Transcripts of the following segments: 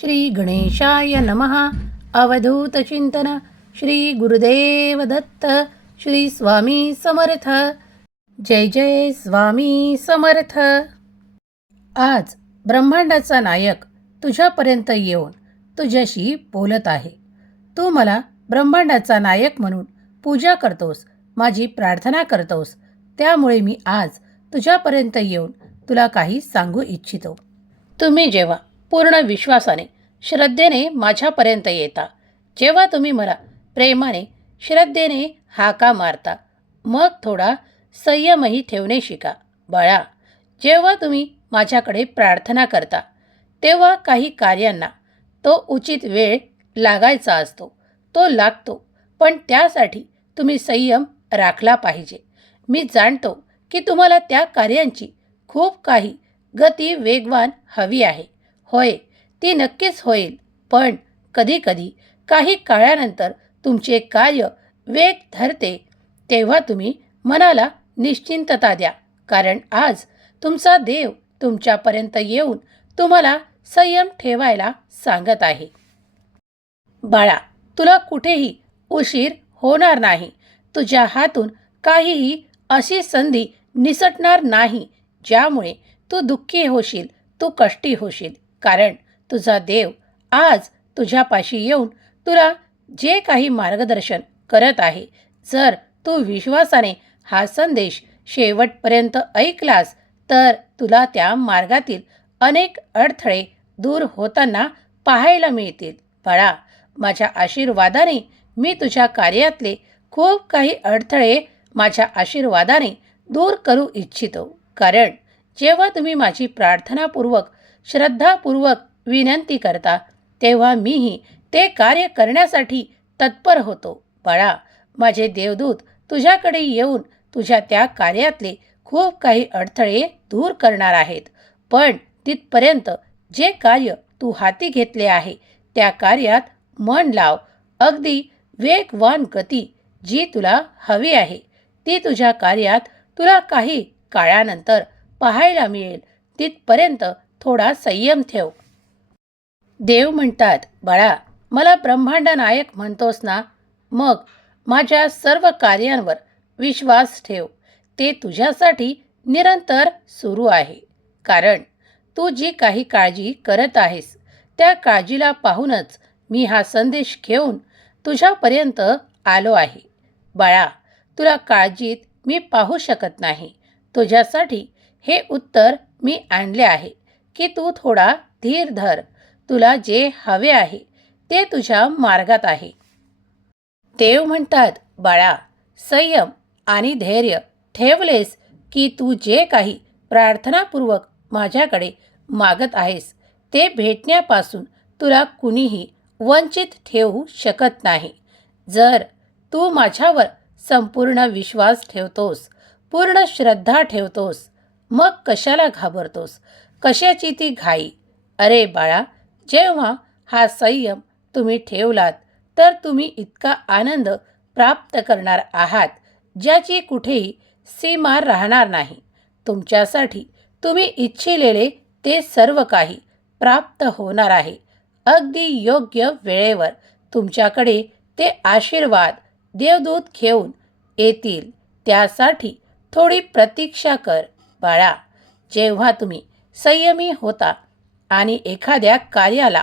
श्री गणेशाय नमः अवधूतचिंतन श्री गुरुदेव दत्त। श्री स्वामी समर्थ। जय जय स्वामी समर्थ। आज ब्रह्मांडाचा नायक तुझ्यापर्यंत येऊन तुझ्याशी बोलत आहे. तू मला ब्रह्मांडाचा नायक म्हणून पूजा करतोस माझी प्रार्थना करतोस त्यामुळे मी आज तुझ्यापर्यंत येऊन तुला काही सांगू इच्छितो. तुम्ही जेव्हा पूर्ण विश्वासाने श्रद्धेने माझ्यापर्यंत येता. जेव्हा तुम्ही मला प्रेमाने श्रद्धेने हाका मारता मग थोडा संयमही ठेवणे शिका. बाळा जेव्हा तुम्ही माझ्याकडे प्रार्थना करता तेव्हा काही कार्यांना तो उचित वेळ लागायचा असतो तो लागतो पण त्यासाठी तुम्ही संयम राखला पाहिजे. मी जाणतो की तुम्हाला त्या कार्यांची खूप काही गती वेगवान हवी आहे. होय ती नक्कीच होईल. पण कधीकधी काही काळानंतर तुमचे कार्य वेग धरते तेव्हा तुम्ही मनाला निश्चिंतता द्या. कारण आज तुमचा देव तुमच्यापर्यंत येऊन तुम्हाला संयम ठेवायला सांगत आहे. बाळा तुला कुठेही उशीर होणार नाही. तुझ्या हातून काहीही अशी संधी निसटणार नाही ज्यामुळे तू दुःखी होशील तू कष्टी होशील. कारण तुझा देव आज तुझ्यापाशी येऊन तुला जे काही मार्गदर्शन करत आहे जर तू विश्वासाने हा संदेश शेवटपर्यंत ऐकलास तर तुला त्या मार्गातील अनेक अडथळे दूर होताना पाहायला मिळतील. बाळा माझ्या आशीर्वादाने मी तुझ्या कार्यातले खूप काही अडथळे माझ्या आशीर्वादाने दूर करू इच्छितो. कारण जेव्हा तुम्ही माझी प्रार्थनापूर्वक श्रद्धापूर्वक विनंती करता तेव्हा मीही ते कार्य करण्यासाठी तत्पर होतो. बाळा माझे देवदूत तुझ्याकडे येऊन तुझ्या त्या कार्यातले खूप काही अडथळे दूर करणार आहेत. पण तिथपर्यंत जे कार्य तू हाती घेतले आहे त्या कार्यात मन लाव. अगदी वेगवान गती जी तुला हवी आहे ती तुझ्या कार्यात तुला काही काळानंतर पाहायला मिळेल. तिथपर्यंत थोडा संयम ठेव. देव म्हणतात बाळा मला ब्रह्मांड नायक म्हणतोस ना? मग माझ्या सर्व कार्यांवर विश्वास ठेव. ते तुझ्यासाठी निरंतर सुरू आहे. कारण तू जी काही काळजी करत आहेस त्या काळजीला पाहूनच मी हा संदेश घेऊन तुझ्यापर्यंत आलो आहे. बाळा तुला काळजीत मी पाहू शकत नाही. तुझ्यासाठी हे उत्तर मी आणले आहे. की तू थोडा धीर धर. तुला जे हवे आहे ते तुझ्या मार्गात आहे. देव म्हणतात बाळा संयम आणि धैर्य ठेवलेस की तू जे काही प्रार्थनापूर्वक माझ्याकडे मागत आहेस ते भेटण्यापासून तुला कुणीही वंचित ठेवू शकत नाही. जर तू माझ्यावर संपूर्ण विश्वास ठेवतोस पूर्ण श्रद्धा ठेवतोस मग कशाला घाबरतोस? कशाची ती घाई? अरे बाळा जेव्हा हा संयम तुम्ही ठेवलात तर तुम्ही इतका आनंद प्राप्त करणार आहात ज्याची कुठेही सीमा राहणार नाही. तुमच्यासाठी तुम्ही इच्छिलेले ते सर्व काही प्राप्त होणार आहे. अगदी योग्य वेळेवर तुमच्याकडे ते आशीर्वाद देवदूत घेऊन येतील. त्यासाठी थोडी प्रतीक्षा कर बाळा. जेव्हा तुम्ही संयमी होता आणि एखाद्या कार्याला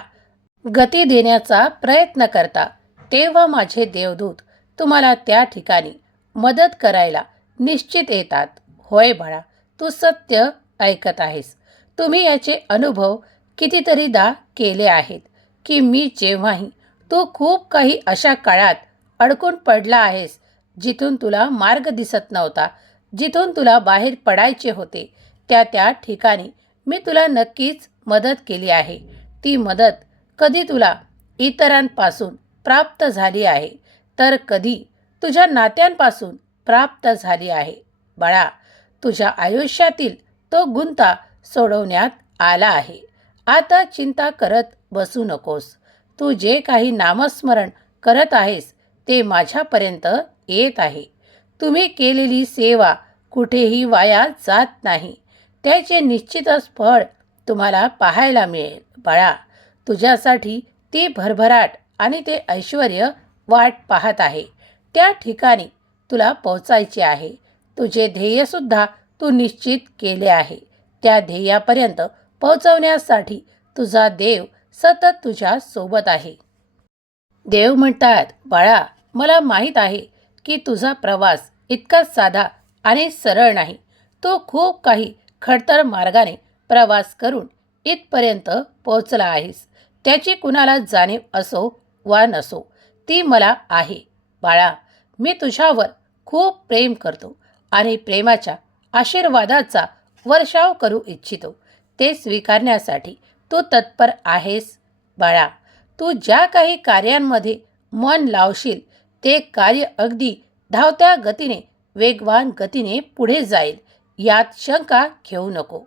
गती देण्याचा प्रयत्न करता तेव्हा माझे देवदूत तुम्हाला त्या ठिकाणी मदत करायला निश्चित येतात. होय बाळा तू सत्य ऐकत आहेस. तुम्ही याचे अनुभव कितीतरीदा केले आहेत की मी जेव्हाही तू खूप काही अशा काळात अडकून पडला आहेस जिथून तुला मार्ग दिसत नव्हता जिथून तुला बाहेर पडायचे होते त्या त्या ठिकाणी मी तुला नक्कीच मदत केली आहे. ती मदत कधी तुला इतरांपासून प्राप्त झाली आहे? तर कधी तुझ्या नात्यांपासून प्राप्त झाली आहे? बाळा तुझ्या आयुष्यातील तो गुंता सोडवण्यात आला आहे. आता चिंता करत बसू नकोस. तू जे काही नामस्मरण करत आहेस ते माझ्यापर्यंत येत आहे. तुम्ही केलेली सेवा कुठेही वाया जात नाही. त्याचे निश्चितच फळ तुम्हाला पाहायला मिळेल. बाळा तुझ्यासाठी ती भरभराट आणि ते ऐश्वर वाट पाहत आहे. त्या ठिकाणी तुला पोहोचायचे आहे. तुझे ध्येयसुद्धा तू निश्चित केले आहे. त्या ध्येयापर्यंत पोहोचवण्यासाठी तुझा देव सतत तुझ्या सोबत आहे. देव म्हणतात बाळा मला माहीत आहे की तुझा प्रवास इतका साधा आणि सरळ नाही. तो खूप काही खडतर मार्गाने प्रवास करून इथपर्यंत पोहोचला आहेस. त्याची कुणाला जाणीव असो वा नसो ती मला आहे. बाळा मी तुझ्यावर खूप प्रेम करतो आणि प्रेमाच्या आशीर्वादाचा वर्षाव करू इच्छितो. ते स्वीकारण्यासाठी तू तत्पर आहेस. बाळा तू ज्या काही कार्यांमध्ये मन लावशील ते कार्य अगदी धावत्या गतीने वेगवान गतीने पुढे जाईल. यात शंका घेऊ नको.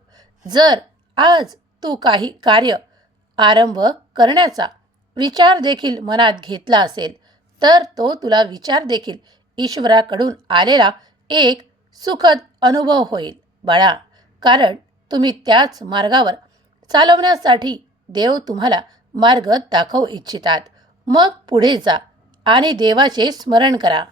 जर आज तू काही कार्य आरंभ करण्याचा विचार देखील मनात घेतला असेल तर तो तुला विचार देखील ईश्वराकडून आलेला एक सुखद अनुभव होईल बाळा. कारण तुम्ही त्याच मार्गावर चालवण्यासाठी देव तुम्हाला मार्ग दाखवू इच्छितात. मग पुढे जा आणि देवाचे स्मरण करा.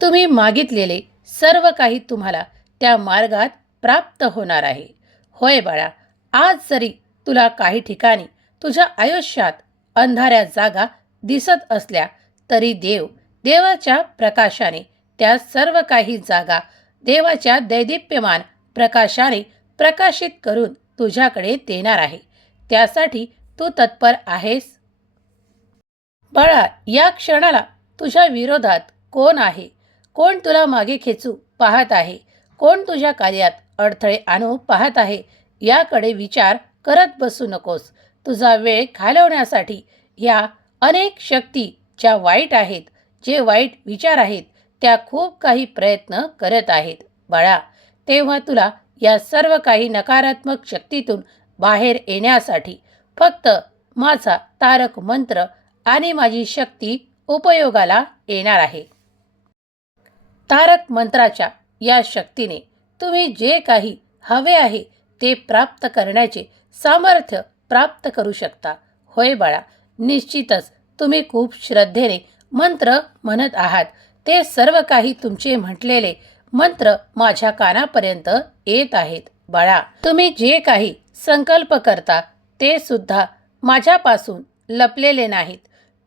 तुम्ही मागितलेले सर्व काही तुम्हाला त्या मार्गात प्राप्त होणार आहे. होय बाळा आज जरी तुला काही ठिकाणी तुझ्या आयुष्यात अंधाऱ्या जागा दिसत असल्या तरी देव देवाच्या प्रकाशाने त्या सर्व काही जागा देवाच्या दैदिप्यमान प्रकाशाने प्रकाशित करून तुझ्याकडे देणार आहे. त्यासाठी तू तत्पर आहेस? बाळा या क्षणाला तुझ्या विरोधात कोण आहे? कोण तुला मागे खेचू पाहत आहे? कोण तुझ्या कार्यात अडथळे आणू पाहत आहे? याकडे विचार करत बसू नकोस. तुझा वेळ घालवण्यासाठी या अनेक शक्ती ज्या वाईट आहेत जे वाईट विचार आहेत त्या खूप काही प्रयत्न करत आहेत. बाळा तेव्हा तुला या सर्व काही नकारात्मक शक्तीतून बाहेर येण्यासाठी फक्त माझा तारक मंत्र आणि माझी शक्ती उपयोगाला येणार आहे. तारक मंत्राच्या या शक्तीने तुम्ही जे काही हवे आहे ते प्राप्त करण्याचे सामर्थ्य प्राप्त करू शकता. होय बाळा निश्चितच तुम्ही खूप श्रद्धेने मंत्र म्हणत आहात. ते सर्व काही तुमचे म्हटलेले मंत्र माझ्या कानापर्यंत येत आहेत. बाळा तुम्ही जे काही संकल्प करता ते सुद्धा माझ्यापासून लपलेले नाहीत.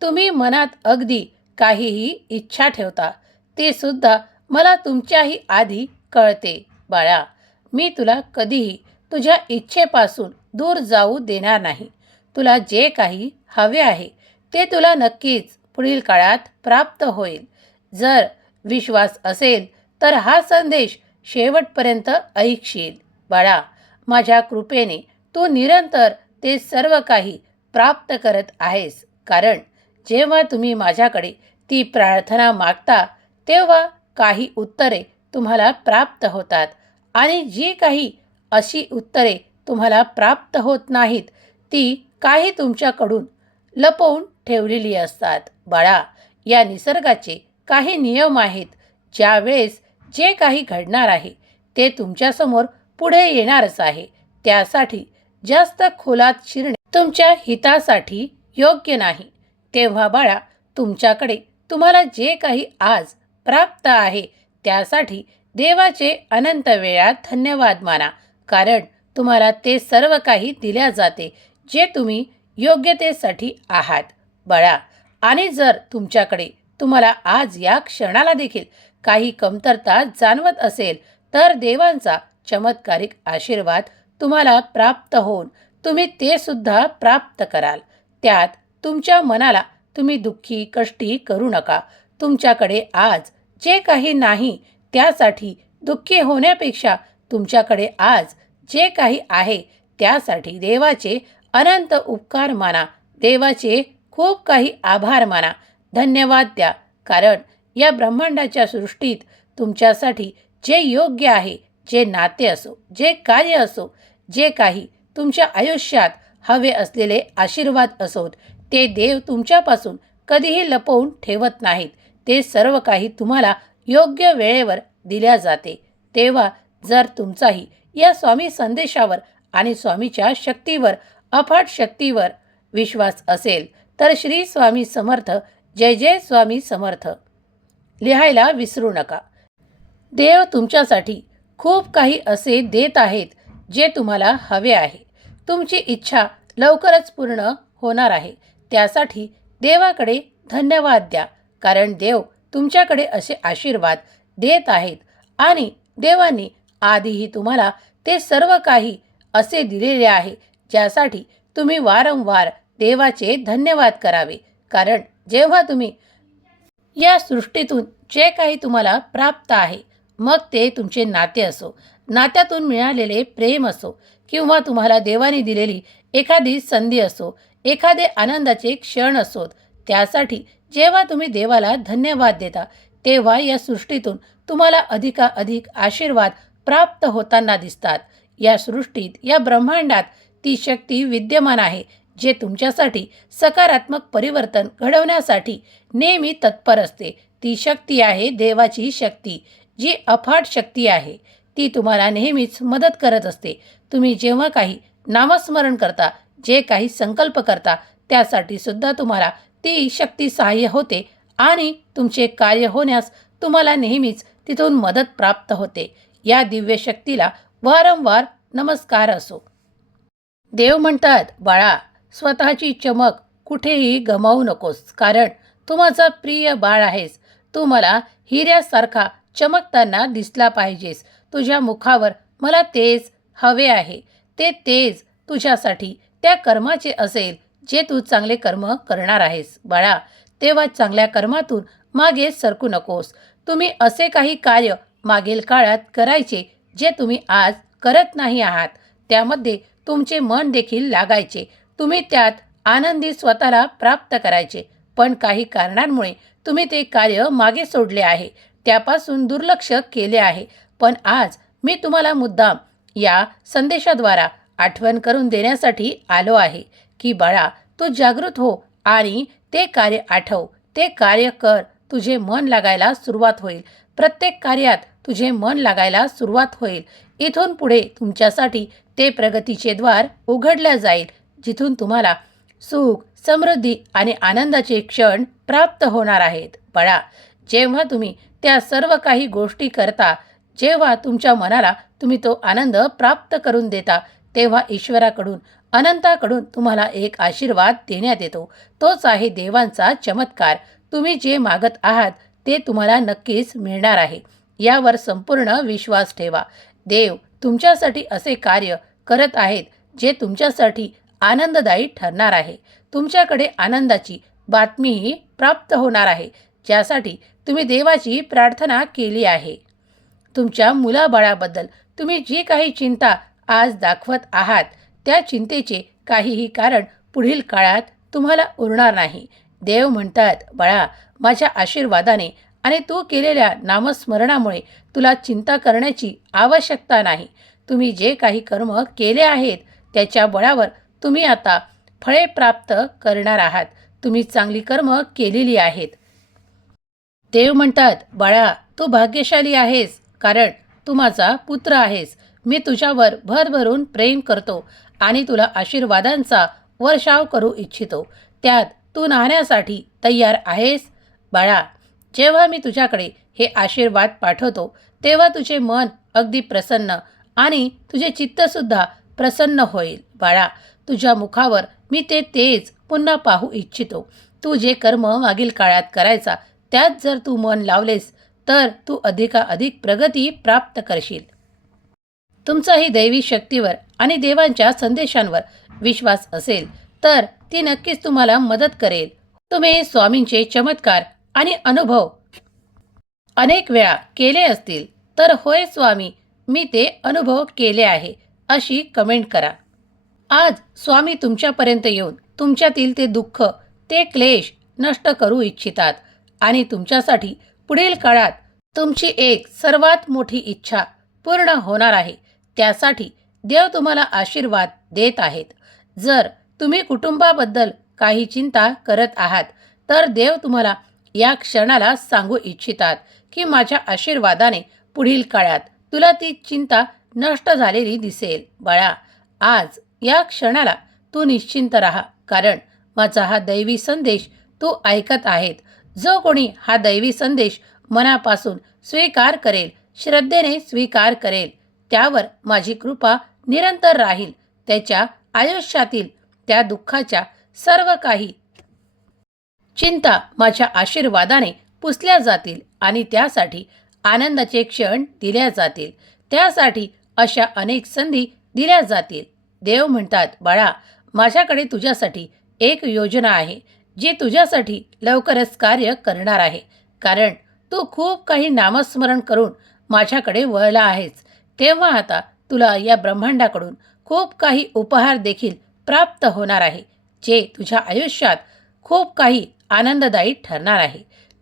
तुम्ही मनात अगदी काहीही इच्छा ठेवता ते सुद्धा मला तुमच्याही आधी कळते बाळा. मी तुला कधीही तुझ्या इच्छेपासून दूर जाऊ देणार नाही. तुला जे काही हवे आहे ते तुला नक्कीच पुढील काळात प्राप्त होईल. जर विश्वास असेल तर हा संदेश शेवटपर्यंत ऐकशील. बाळा माझ्या कृपेने तू निरंतर ते सर्व काही प्राप्त करत आहेस. कारण जेव्हा तुम्ही माझ्याकडे ती प्रार्थना मागता तेव्हा काही उत्तरे तुम्हाला प्राप्त होतात. आणि जी काही अशी उत्तरे तुम्हाला प्राप्त होत नाहीत ती काही तुमच्याकडून लपवून ठेवलेली असतात. बाळा या निसर्गाचे काही नियम आहेत. ज्यावेळेस जे काही घडणार आहे ते तुमच्यासमोर पुढे येणारच आहे. त्यासाठी जास्त खोलात शिरणे तुमच्या हितासाठी योग्य नाही. तेव्हा बाळा तुमच्याकडे तुम्हाला जे काही आज प्राप्त आहे. त्यासाठी देवाचे अनंत वेळात धन्यवाद माना. कारण तुम्हाला ते सर्व काही दिल्या जाते जे तुम्ही योग्यतेसाठी आहात. बळा आणि जर तुमच्याकडे तुम्हाला आज या क्षणाला देखील काही कमतरता जाणवत असेल तर देवांचा चमत्कारिक आशीर्वाद तुम्हाला प्राप्त होऊन तुम्ही ते सुद्धा प्राप्त कराल. त्यात तुमच्या मनाला तुम्ही दुःखी कष्टी करू नका. तुमच्याकडे आज जे काही नाही त्यासाठी दुःखी होण्यापेक्षा तुमच्याकडे आज जे काही आहे त्यासाठी देवाचे अनंत उपकार माना. देवाचे खूप काही आभार माना. धन्यवाद द्या. कारण या ब्रह्मांडाच्या सृष्टीत तुमच्यासाठी जे योग्य आहे जे नाते असो जे कार्य असो जे काही तुमच्या आयुष्यात हवे असलेले आशीर्वाद असोत ते देव तुमच्यापासून कधीही लपवून ठेवत नाहीत. ते सर्व काही तुम्हाला योग्य वेळेवर दिल्या जाते. तेव्हा जर तुमचाही या स्वामी संदेशावर आणि स्वामीच्या शक्तीवर अफाट शक्तीवर विश्वास असेल तर श्री स्वामी समर्थ जय जय स्वामी समर्थ. लिहायला विसरू नका. देव तुमच्यासाठी खूप काही असे देत आहेत जे तुम्हाला हवे आहे. तुमची इच्छा लवकरच पूर्ण होणार आहे. त्यासाठी देवाकडे धन्यवाद द्या. कारण देव तुमच्याकडे असे आशीर्वाद देत आहेत आणि देवांनी आधीही तुम्हाला ते सर्व काही असे दिलेले आहे ज्यासाठी तुम्ही वारंवार देवाचे धन्यवाद करावे. कारण जेव्हा तुम्ही या सृष्टीतून जे काही तुम्हाला प्राप्त आहे मग ते तुमचे नाते असो. नात्यातून मिळालेले प्रेम असो किंवा तुम्हाला देवाने दिलेली एखादी संधी असो एखादे आनंदाचे क्षण असोत त्यासाठी जेव्हा तुम्ही देवाला धन्यवाद देता तेव्हा या सृष्टीतून तुम्हाला अधिकाधिक आशीर्वाद प्राप्त होताना दिसतात. या सृष्टीत या ब्रह्मांडात ती शक्ती विद्यमान आहे जे तुमच्यासाठी सकारात्मक परिवर्तन घडवण्यासाठी नेहमी तत्पर असते. ती शक्ती आहे देवाची शक्ती जी अफाट शक्ती आहे. ती तुम्हाला नेहमीच मदत करत असते. तुम्ही जेव्हा काही नामस्मरण करता जे काही संकल्प करता त्यासाठी सुद्धा तुम्हाला ती शक्ती सहाय्य होते आणि तुमचे कार्य होण्यास तुम्हाला नेहमीच तिथून मदत प्राप्त होते. या दिव्य शक्तीला वारंवार नमस्कार असो. देव म्हणतात बाळा स्वतःची चमक कुठेही गमावू नकोस कारण तू माझा प्रिय बाळ आहेस. तू मला हिऱ्यासारखा चमकताना दिसला पाहिजेस. तुझ्या मुखावर मला तेज हवे आहे. ते तेज तुझ्यासाठी त्या कर्माचे असेल. जे तू चांगले कर्म करणार आहेस बाळा तेव्हा चांगल्या कर्मातून मागे सरकू नकोस. तुम्ही असे काही कार्य मागील काळात करायचे जे तुम्ही आज करत नाही आहात. त्यामध्ये तुमचे मन देखील लागायचे. तुम्ही त्यात आनंदी स्वतःला प्राप्त करायचे. पण काही कारणांमुळे तुम्ही ते कार्य मागे सोडले आहे. त्यापासून दुर्लक्ष केले आहे. पण आज मी तुम्हाला मुद्दाम या संदेशाद्वारा आठवण करून देण्यासाठी आलो आहे की बाळा तू जागृत हो आणि ते कार्य आठव ते कार्य कर तुझे मन लागायला सुरुवात होईल. प्रत्येक कार्यात तुझे मन लागायला सुरुवात होईल. इथून पुढे तुमच्यासाठी ते प्रगतीचे द्वार उघडल्या जाईल जिथून तुम्हाला सुख समृद्धी आणि आनंदाचे क्षण प्राप्त होणार आहेत. बाळा जेव्हा तुम्ही त्या सर्व काही गोष्टी करता जेव्हा तुमच्या मनाला तुम्ही तो आनंद प्राप्त करून देता तेव्हा ईश्वराकडून अनंताकडून तुम्हाला एक आशीर्वाद देण्यात येतो. तोच आहे देवांचा चमत्कार. तुम्ही जे मागत आहात ते तुम्हाला नक्कीच मिळणार आहे. यावर संपूर्ण विश्वास ठेवा. देव तुमच्यासाठी असे कार्य करत आहेत जे तुमच्यासाठी आनंददायी ठरणार आहे. तुमच्याकडे आनंदाची बातमीही प्राप्त होणार आहे ज्यासाठी तुम्ही देवाची प्रार्थना केली आहे. तुमच्या मुलाबाळाबद्दल तुम्ही जी काही चिंता आज दाखवत आहात. त्या चिंतेचे काहीही कारण पुढील काळात तुम्हाला उरणार नाही. देव म्हणतात बाळा माझ्या आशीर्वादाने आणि तू केलेल्या नामस्मरणामुळे तुला चिंता करण्याची आवश्यकता नाही. तुम्ही जे काही कर्म केले आहेत त्याच्या बळावर तुम्ही आता फळे प्राप्त करणार आहात. तुम्ही चांगली कर्म केलेली आहेत. देव म्हणतात बाळा तू भाग्यशाली आहेस कारण तू माझा पुत्र आहेस. मी तुझ्यावर भरभरून प्रेम करतो आणि तुला आशीर्वादांचा वर्षाव करू इच्छितो. त्यात तू नाहण्यासाठी तयार आहेस? बाळा जेव्हा मी तुझ्याकडे हे आशीर्वाद पाठवतो तेव्हा तुझे मन अगदी प्रसन्न आणि तुझे चित्तसुद्धा प्रसन्न होईल. बाळा तुझ्या मुखावर मी ते तेज पुन्हा पाहू इच्छितो. तू जे कर्म मागील काळात करायचा त्यात जर तू मन लावलेस तर तू अधिकाधिक प्रगती प्राप्त करशील. तुमचाही दैवी शक्तीवर आणि देवांच्या संदेशांवर विश्वास असेल तर ती नक्कीच तुम्हाला मदत करेल. तुम्ही स्वामींचे चमत्कार आणि अनुभव अनेक वेळा केले असतील तर होय स्वामी मी ते अनुभव केले आहे अशी कमेंट करा. आज स्वामी तुमच्यापर्यंत येऊन तुमच्यातील ते दुःख ते क्लेश नष्ट करू इच्छितात आणि तुमच्यासाठी पुढील काळात तुमची एक सर्वात मोठी इच्छा पूर्ण होणार आहे. त्यासाठी देव तुम्हाला आशीर्वाद देत आहेत. जर तुम्ही कुटुंबाबद्दल काही चिंता करत आहात तर देव तुम्हाला या क्षणाला सांगू इच्छितात की माझ्या आशीर्वादाने पुढील काळात तुला ती चिंता नष्ट झालेली दिसेल. बाळा आज या क्षणाला तू निश्चिंत राहा कारण माझा हा दैवी संदेश तू ऐकत आहेत. जो कोणी हा दैवी संदेश मनापासून स्वीकार करेल श्रद्धेने स्वीकार करेल त्यावर माझी कृपा निरंतर राहील. त्याच्या आयुष्यातील त्या दुःखाच्या सर्व काही चिंता माझ्या आशीर्वादाने पुसल्या जातील आणि त्यासाठी आनंदाचे क्षण दिल्या जातील. त्यासाठी अशा अनेक संधी दिल्या जातील. देव म्हणतात बाळा माझ्याकडे तुझ्यासाठी एक योजना आहे जी तुझ्यासाठी लवकरच कार्य करणार आहे. कारण तू खूप काही नामस्मरण करून माझ्याकडे वळला आहेस. तेव्हा आता तुला या ब्रह्मांडाकडून खूप काही उपहार देखील प्राप्त होणार आहे जे तुझ्या आयुष्यात खूप काही आनंददायी ठरणार आहे.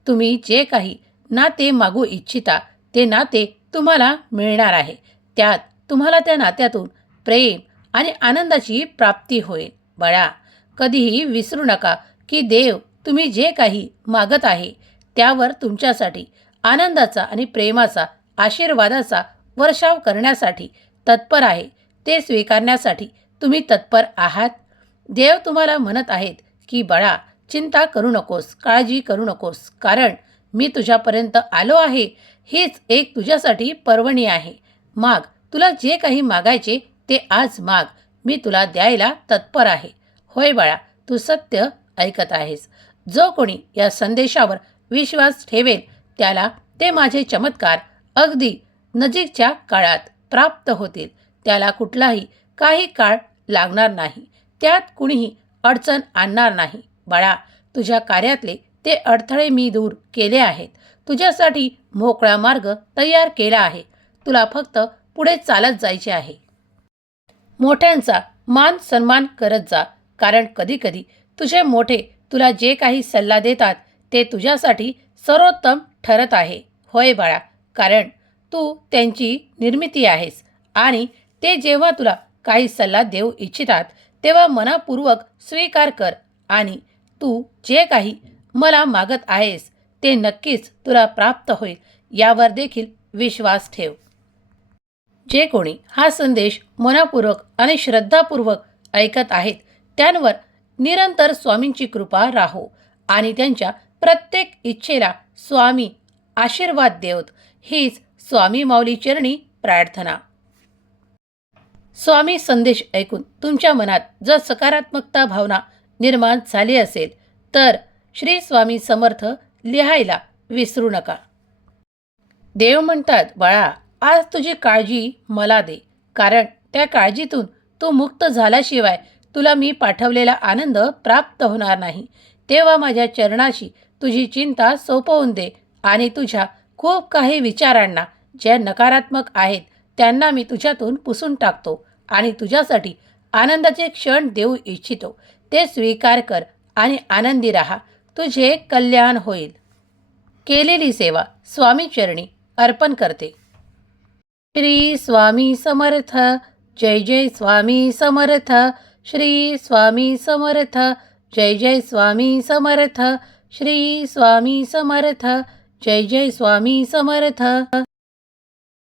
तुम्ही जे काही नाते मागू इच्छिता ते नाते तुम्हाला मिळणार आहे. त्यात तुम्हाला त्या नात्यातून प्रेम आणि आनंदाची प्राप्ती होईल. बळा कधीही विसरू नका की देव तुम्ही जे काही मागत आहे त्यावर तुमच्यासाठी आनंदाचा आणि प्रेमाचा आशीर्वादाचा वर्षाव करण्यासाठी तत्पर आहे. ते स्वीकारण्यासाठी तुम्ही तत्पर आहात. देव तुम्हाला म्हणत आहेत की बाळा चिंता करू नकोस काळजी करू नकोस कारण मी तुझ्यापर्यंत आलो आहे. हीच एक तुझ्यासाठी पर्वणी आहे. माग तुला जे काही मागायचे ते आज माग. मी तुला द्यायला तत्पर आहे. होय बाळा तू सत्य ऐकत आहेस. जो कोणी या संदेशावर विश्वास ठेवेल त्याला ते माझे चमत्कार अगदी नजीकच्या काळात प्राप्त होतील. त्याला कुठलाही काही काळ लागणार नाही. त्यात कुणीही अडचण आणणार नाही. बाळा तुझ्या कार्यातले ते अडथळे मी दूर केले आहेत. तुझ्यासाठी मोकळा मार्ग तयार केला आहे. तुला फक्त पुढे चालत जायचे आहे. मोठ्यांचा मान सन्मान करत जा. कारण कधीकधी तुझे मोठे तुला जे काही सल्ला देतात ते तुझ्यासाठी सर्वोत्तम ठरत आहे. होय बाळा कारण तू त्यांची निर्मिती आहेस. आणि ते जेव्हा तुला काही सल्ला देऊ इच्छितात तेव्हा मनापूर्वक स्वीकार कर. आणि तू जे काही मला मागत आहेस ते नक्कीच तुला प्राप्त होईल यावर देखील विश्वास ठेव. जे कोणी हा संदेश मनापूर्वक आणि श्रद्धापूर्वक ऐकत आहेत त्यांवर निरंतर स्वामींची कृपा राहो आणि त्यांच्या प्रत्येक इच्छेला स्वामी आशीर्वाद देवत. हीच स्वामी माऊली चरणी प्रार्थना. स्वामी संदेश ऐकून तुमच्या मनात जर सकारात्मकता भावना निर्माण झाली असेल तर श्री स्वामी समर्थ लिहायला विसरू नका. देव म्हणतात बाळा आज तुझी काळजी मला दे कारण त्या काळजीतून तू मुक्त झाल्याशिवाय तुला मी पाठवलेला आनंद प्राप्त होणार नाही. तेव्हा माझ्या चरणाशी तुझी चिंता सोपवून दे आणि तुझ्या खूप काही विचारांना ज्या नकारात्मक आहेत त्यांना मी तुझ्यातून पुसून टाकतो आणि तुझ्यासाठी आनंदाचे क्षण देऊ इच्छितो. ते स्वीकार कर आणि आनंदी राहा. तुझे कल्याण होईल. केलेली सेवा स्वामी चरणी अर्पण करते. श्री स्वामी समर्थ. जय जय स्वामी समर्थ. श्री स्वामी समर्थ. जय जय स्वामी समर्थ. श्री स्वामी समर्थ. जय जय स्वामी समर्थ।